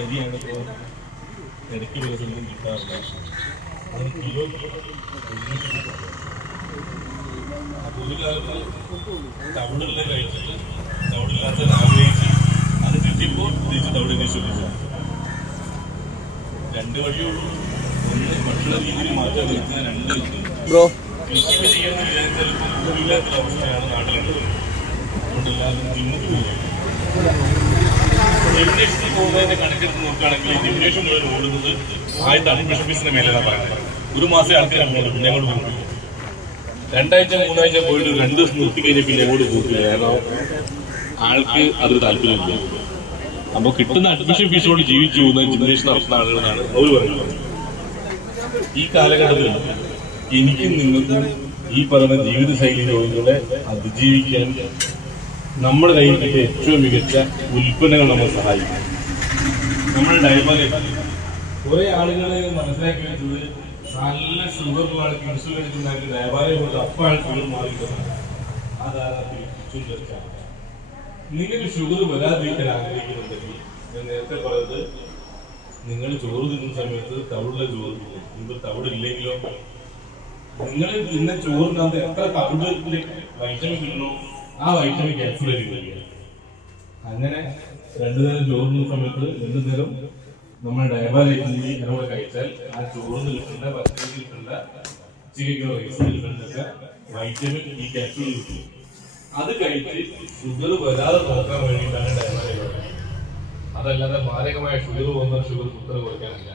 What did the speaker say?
അരിയാണ് ഇപ്പോൾ ഇടയ്ക്ക് ദിവസങ്ങളും കിട്ടാറില്ല. അത് കിലോ ഒരു കാലത്ത് തവിടുള്ള കഴിച്ചിട്ട് തവിടില്ലാത്ത ആഗ്രഹിച്ച് അത് കിട്ടിയപ്പോൾ തിരിച്ച് തവിടിനെ ശ്രദ്ധിച്ചു. രണ്ട് വഴിയുള്ളൂ. ഒന്ന് മറ്റുള്ള രീതിയിൽ മാറ്റാൻ നിൽക്കുന്ന രണ്ട് കൃഷി ചെയ്യാന്ന് വിചാരിച്ചാൽ ഇല്ലാത്ത അവസ്ഥയാണ് നാട്ടിലുള്ളത്. അതുകൊണ്ടെല്ലാവരും പിന്നോട്ട് പോകും. ജിംനേഷ്യത്തിൽ പോകുന്നതിന്റെ കണക്കെടുത്ത് നോക്കുകയാണെങ്കിൽ ജിംനേഷ്യം മുഴുവൻ ഓടുന്നത് ആദ്യത്തെ അഡ്മിഷൻ ഫീസിന്റെ മേലാണ് പറയുന്നത്. ഒരു മാസം ആൾക്കാർ അങ്ങോട്ട് പിന്നെ അങ്ങോട്ട് പോകും. 2 ആഴ്ച 3 ആഴ്ച പോയിട്ട് 2 ദിവസം നിർത്തി കഴിഞ്ഞാൽ പിന്നെ അങ്ങോട്ട് പോകില്ല. കാരണം ആൾക്ക് അതൊരു താല്പര്യമില്ല. അപ്പൊ കിട്ടുന്ന അഡ്മിഷൻ ഫീസോട് ജീവിച്ചു പോകുന്ന ജിംനേഷ്യം നടത്തുന്ന ആളുകളാണ് അവർ പറയുന്നത്. ഈ കാലഘട്ടത്തിൽ എനിക്കും നിങ്ങൾക്കും ഈ പറയുന്ന ജീവിതശൈലി രോഗങ്ങളെ അതിജീവിക്കാൻ നമ്മുടെ കയ്യിൽ കിട്ടിയ ഏറ്റവും മികച്ച ഉൽപ്പന്നങ്ങൾ നമ്മളെ സഹായിക്കും. നമ്മുടെ ഡയബറ്റിക് കുറെ ആളുകൾ മനസ്സിലാക്കി വെച്ചത് നല്ല ഷുഗർ ആൾക്ക് ഇൻസുലിൻ എടുക്കുന്നതായിട്ട് ഡയബറ്റിക് കൊണ്ട് അപ്പോൾ ഷുഗർ മാറിയിട്ടാണ്. അതാണ് ചുരുക്കാം. നിങ്ങൾക്ക് ഷുഗർ വരാതിരിക്കാൻ ആഗ്രഹിക്കുന്നുണ്ടെങ്കിൽ ഞാൻ നേരത്തെ പറഞ്ഞത് നിങ്ങൾ ചോറ് തിന്നുന്ന സമയത്ത് തവിടുള്ള ചോറ് തിന്നും. ഇപ്പോൾ തവിടില്ലെങ്കിലോ നിങ്ങൾ തിന്ന ചോറിനകത്ത് എത്ര തവിട് വൈറ്റമിൻ കിട്ടണോ ആ വൈറ്റമിൻ ക്യാപ്സുലേറ്റ് ചെയ്യുക. അങ്ങനെ 2 നേരം ചോറുന്ന സമയത്ത് 2 നേരം നമ്മൾ ഡയബറ്റിക് നമ്മൾ കഴിച്ചാൽ ആ ചോറിന് കിട്ടുന്ന ഭക്ഷണത്തിൽ കിട്ടുന്ന ചിക്കൻ റൈസ് കിട്ടുന്നൊക്കെ വൈറ്റമിൻ ഈ ക്യാപ്സുൾ കിട്ടും. അത് കഴിച്ച് ഷുഗർ വരാതെ നോക്കാൻ വേണ്ടിയിട്ടാണ് ഡയബറ്റിക്. അതല്ലാതെ മാരകമായ ഷുഗർ വന്ന ഷുഗർ കുത്തനെ കുറയ്ക്കാനില്ല.